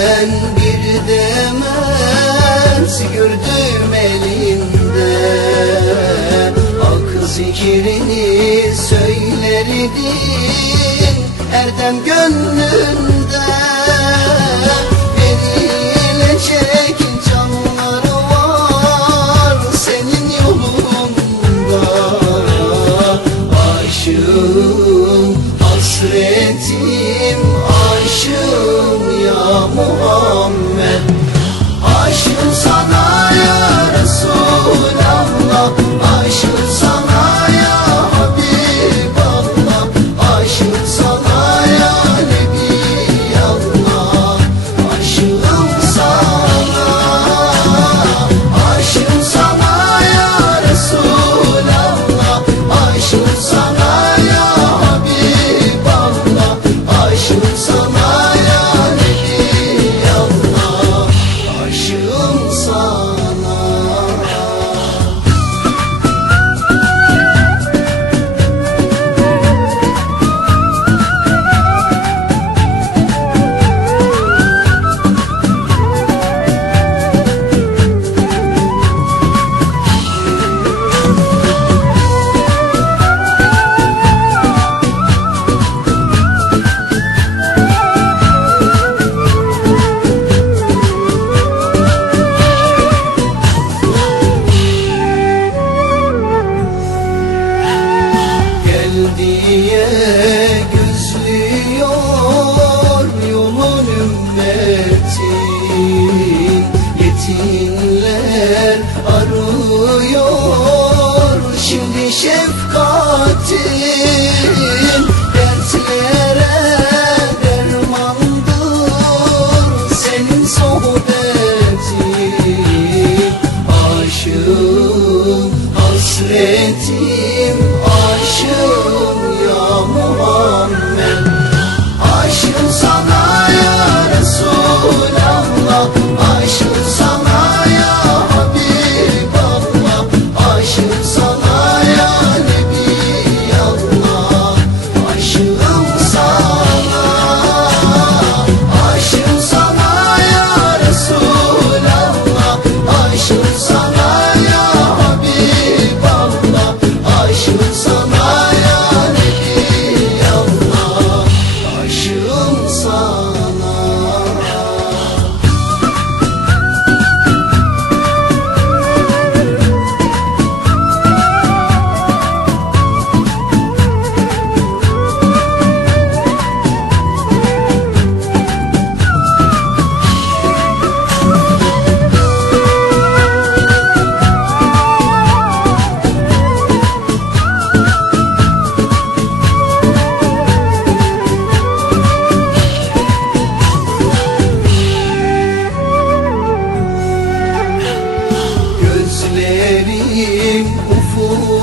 sen bir demez gördüm elinde. Ak zikirini söylerdin erdem gönlünde. Verilecek canlar var senin yolunda. Aşığım hasretim. English song. etí.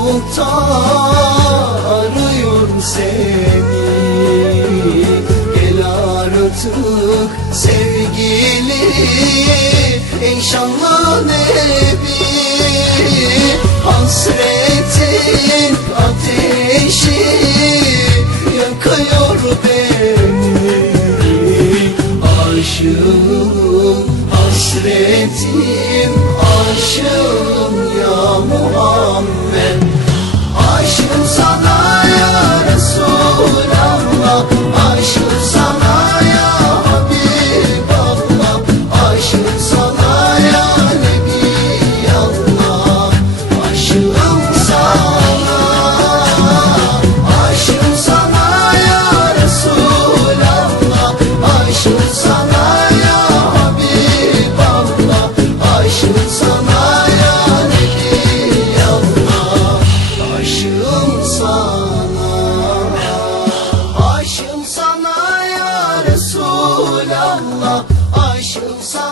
soğukta arıyor seni. Gel artık sevgili. Ey şanlı nebi Hasretin ateşi yakıyor beni. Aşığım hasretim aşığım ya Muhammed.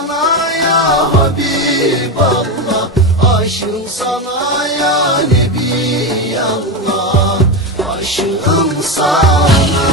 sana ya Habiballah Aşığım sana ya Nebi Allah Aşığım sana.